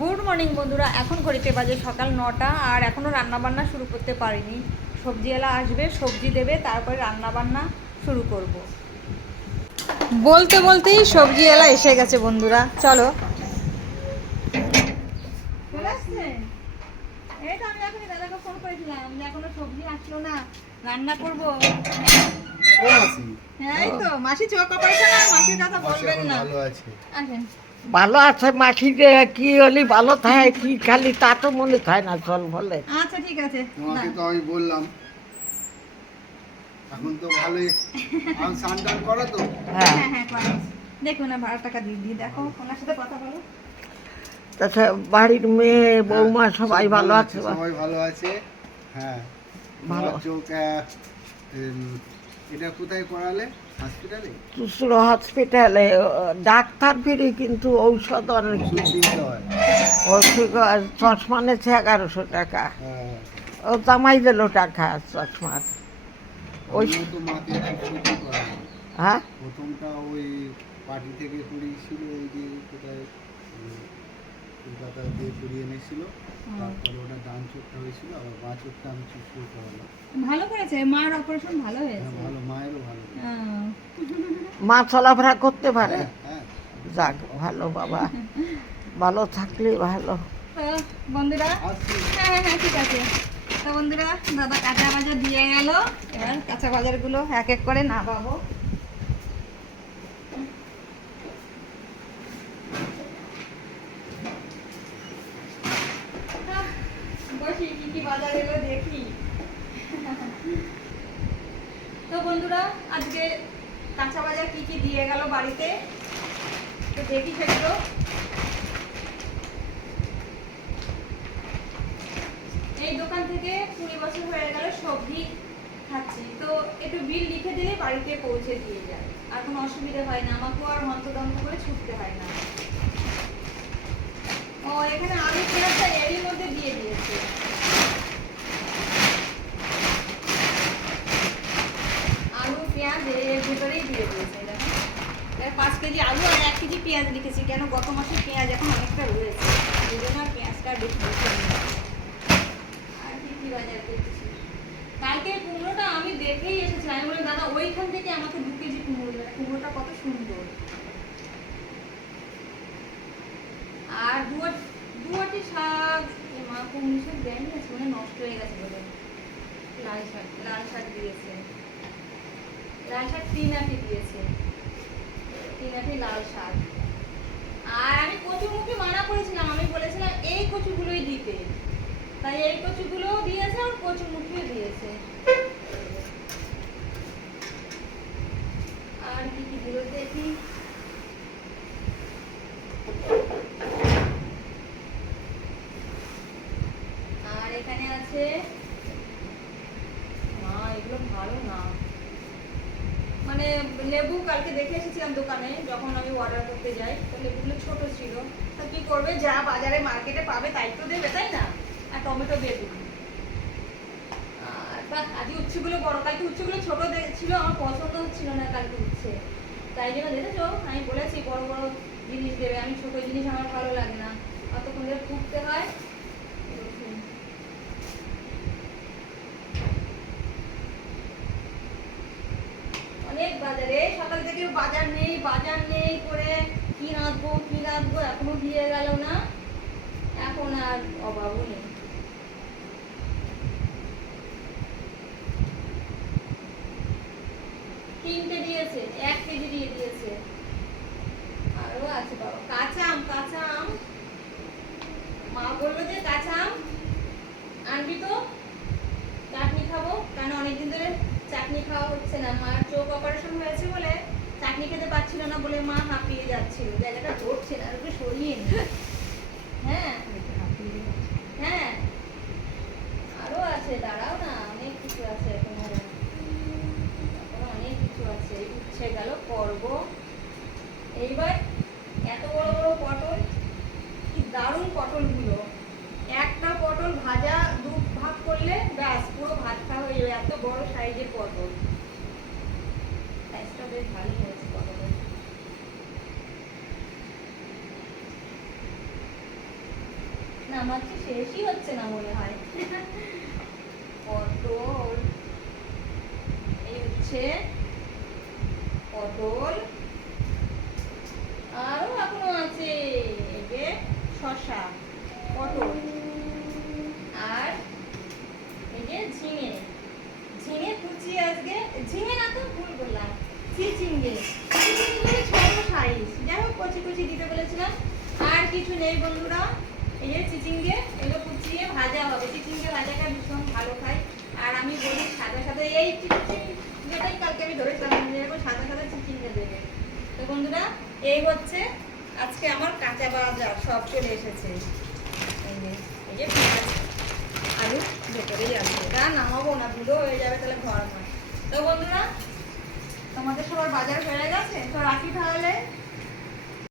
Good morning বন্ধুরা, এখন ঘড়িতে বাজে সকাল 9টা আর এখনও রান্নাবান্না শুরু করতে পারিনি। সবজিওয়ালা আসবে, সবজি দেবে, তারপরে রান্নাবান্না শুরু করব। বলতে বলতেই সবজিওয়ালা এসে গেছে বন্ধুরা, চলো। চলে আসছে? এই তো আমি এখনই দাদাকে ফোন করেছিলাম যে এখনো সবজি আসলো না, রান্না করব। হ্যাঁ এই তো মাসি চোখ অপারেশন, আর মাসির কথা বলবেন না। ভালো আছে। আসেন। ভালো আছে মাসি, যে কি হলি ভালো থাকে কি খালি তা তো মনে থাকে না, চল বলে। আচ্ছা ঠিক আছে। তোমাকে তো আমি বললাম, এখন তো ভালোই আমি স্নান টান করো তো। হ্যাঁ, হ্যাঁ হ্যাঁ করে। দেখুন না, ভাড়া টাকা দিয়ে দিয়ে দেখো, ওনার সাথে কথা বলো। তাছাড়া বাড়ির মেয়ে বৌমা হ্যাঁ, সবাই সব ভালো আছে? সবাই ভালো আছে। হ্যাঁ, ভালো। ভালো চোখ। এটা কোথায় করালে? হসপিটালে? চুচুড়ো হসপিটালে ডাক্তার ফিরি, কিন্তু ঔষধ অনেক ওষুধ দিতে হয়। ওষুধ চশমা নেছে 1100 টাকা। হ্যাঁ, ও জামাই দিল টাকা চশমার। ওই আমিও তো মাকে ওষুধই করালাম। হ্যাঁ, প্রথমটা ওই পার্টি থেকে করিয়েছিল, ওই যে কোথায় কলকাতা দিয়ে করিয়ে এনেছিল। তারপরে ওটা ডান চোখটা হয়েছিল, আবার বাঁ চোখটা আমি চুষড়ে করালাম। ভালো করেছে, মার অপারেশন ভালো হ্যাঁ, হয়েছে। ভালো, মায়েরও ভালো। মা চলাফেরা করতে পারে? হ্যাঁ, হ্যাঁ। যাক ভালো বাবা, ভালো থাকলে ভালো। তো বন্ধুরা, আসছি। হ্যাঁ হ্যাঁ হ্যাঁ ঠিক আছে। তো বন্ধুরা, দাদা কাঁচা বাজার দিয়ে গেল, এবার কাঁচা বাজারগুলো এক এক করে না পাবো। বসি কি কি বাজার এলো দেখি। তো বন্ধুরা, আজকে কাঁচা বাজার কি কি দিয়ে গেল বাড়িতে, তো দেখি সেগুলো। এই দোকান থেকে 20 বছর হয়ে গেল সবজি খাচ্ছি, তো একটু বিল লিখে দিলে বাড়িতে পৌঁছে দিয়ে যায়, আর কোনো অসুবিধা হয় না, আমাকেও আর হন্তদন্ত করে ছুটতে হয় না। ও এখানে আলু পেঁয়াজটা এরই মধ্যে দিয়ে দিয়েছে। আলু পেঁয়াজ এর ভিতরেই দিয়ে দিয়েছে। দেখো 5 কেজি আলু আর 1 কেজি পেঁয়াজ লিখেছি, কেন গত মাসের পেঁয়াজ এখন অনেকটা রয়েছে, এই জন্য আর পেঁয়াজটা বেশি বেশি নিয়েছি। আর কি কি বাজার করছি, কালকে কুমড়োটা আমি দেখেই এসেছিলাম, আমি বলি দাদা ওইখান থেকে আমাকে 2 কেজি কুমড়ো দেবে, কুমড়োটা কত সুন্দর। আর দুয়াটি শাক, মা কুমড়ো শাক দেয়নি, শুনে নষ্ট হয়ে গেছে বলে। লাল শাক দিয়েছে, লাল শাক 3 আটি দিয়েছে, 3 আটি লাল শাক। আর আমি কচুমুখী মানা করেছিলাম, আমি বলেছিলাম এই কচুগুলোই দিতে, তাই এই কচুগুলোও দিয়েছে আর কচুমুখিও দিয়েছে। আর কি কি দিল দেখি। আর এখানে আছে, মা এগুলো ভালো না, মানে লেবু কালকে দেখে এসেছিলাম দোকানে, যখন আমি অর্ডার করতে যাই, তো লেবুগুলো ছোট ছিল। তা কি করবে, যা বাজারে মার্কেটে পাবে তাই তো দেবে, তাই না? আর টমেটো বেগুন, আর আজ উচ্ছেগুলো বড়, কালকে উচ্ছেগুলো ছোট ছিল, আমার পছন্দ হচ্ছিল না কালকে উচ্ছে, তাই জন্য দেখেছো আমি বলেছি বড় বড় জিনিস দেবে, আমি ছোট জিনিস আমার ভালো লাগে না, অতক্ষণ ধরে ফুটতে হয়। অনেক বাজারে সকাল থেকে বাজার নেই করে কি রাঁধবো এখনো দিয়ে গেল না, এখন আর অভাবও নেই। তিনটে দিয়েছে, 1 কেজি দিয়ে দিয়েছে। আরো আছে বাবা, কাঁচা আম মা বললো যে কাঁচা আম আনবি তো, চাটনি খাবো, কেন অনেকদিন ধরে চাটনি খাওয়া হচ্ছে না, মার চোখ অপারেশন হয়েছে বলে চাটনি খেতে পারছিল না বলে মা হাঁপিয়ে যাচ্ছিল, জায়গাটা ধরছে না, ওকে সরিয়ে নি। হ্যাঁ হ্যাঁ, আরো আছে, দাঁড়াও না, অনেক কিছু আছে এখনো, অনেক কিছু আছে। উচ্ছে গেল, করবো, নামাচ্ছি শেষই হচ্ছে না মনে হয়। পটল, এই হচ্ছে পটল, আরো এখনো আছে এই যে শসা, পটল, আর এই যে ঝিঙে। ঝিঙে কুচি আজকে, ঝিঙে না তো ভুল বললাম, চিচিঙ্গে। চিচিঙ্গে ছোট সাইজ, যাই হোক কচি কচি দিতে বলেছিলাম। আর কিছু নেই বন্ধুরা, এই যে চিচিঙ্গে, এগুলো কুচিয়ে ভাজা হবে। চিচিঙ্গে ভাজাটা ভীষণ ভালো খাই। আর আমি বলি সাদা সাদা এই চিচিঙ্গেটাই কালকে আমি ধরেছিলাম, এরকম সাদা সাদা চিচিঙ্গে দেবে। তো বন্ধুরা এই হচ্ছে আজকে আমার কাঁচা বাজার, সব চলে এসেছে। এই যে পেঁয়াজ, আলু ভেতরেই আছে, এটা নামাবো না, ধুলো হয়ে যাবে তাহলে ঘর না। তো বন্ধুরা তোমাদের সবার বাজার হয়ে গেছে, তো রাখি তাহলে।